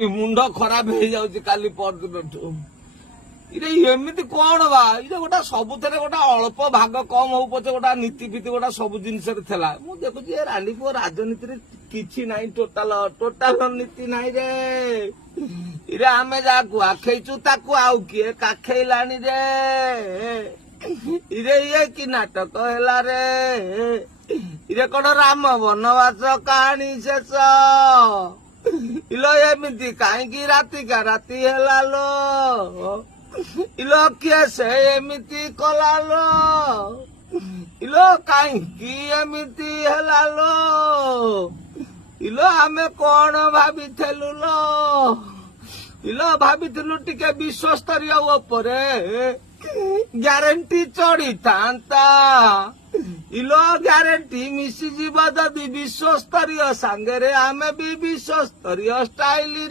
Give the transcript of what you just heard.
ମୁଣ୍ଡ ଖରାପ ହେଇଯାଉଛି କାଲି ପରଦିନଠୁ। ଇରେ ଏମିତି କଣ ବା ଇରେ ଗୋଟା ସବୁଥିରେ ଗୋଟା ଅଳ୍ପ ଭାଗ କମ ହଉ ପଛେ ଗୋଟା ନୀତି ଫୀତି ଗୋଟା ସବୁ ଜିନିଷରେ ଥିଲା। ମୁଁ ଦେଖୁଛି ଏ ରାଣ୍ଡି ପୁଅ ରାଜନୀତିରେ କିଛି ନାହିଁ, ଟୋଟାଲ ନୀତି ନାହିଁ ରେ। ଇରେ ଆମେ ଯାହାକୁ ଆଖେଇଛୁ ତାକୁ ଆଉ କିଏ କାଖେଇଲାଣି ରେ। ଇରେ ଇଏ କି ନାଟକ ହେଲା ରେ। ଇରେ କଣ ରାମ ବନବାସ କାହାଣୀ ଶେଷ। ଇଲୋ ଏମିତି କାହିଁକି ରାତିକା ରାତି ହେଲା ଲୋ। ଇଲୋ କିଏ ସେ ଏମିତି କଲା ଲୋ। ଇଲୋ କାହିଁକି ଏମିତି ହେଲା ଲୋ। ଇଲୋ ଆମେ କଣ ଭାବିଥିଲୁ ଲୋ। ଇଲୋ ଭାବିଥିଲୁ ଟିକେ ବିଶ୍ୱସ୍ତରୀୟ ଉପରେ ଗ୍ୟାରେଣ୍ଟି ଚଢିଥାନ୍ତା। ଇଲୋ ଗ୍ୟାରେଣ୍ଟି ମିଶିଯିବ ଯଦି ବିଶ୍ୱସ୍ତରୀୟ ସାଙ୍ଗରେ ଆମେ ବି ବିଶ୍ୱସ୍ତରୀୟ ଷ୍ଟାଇଲ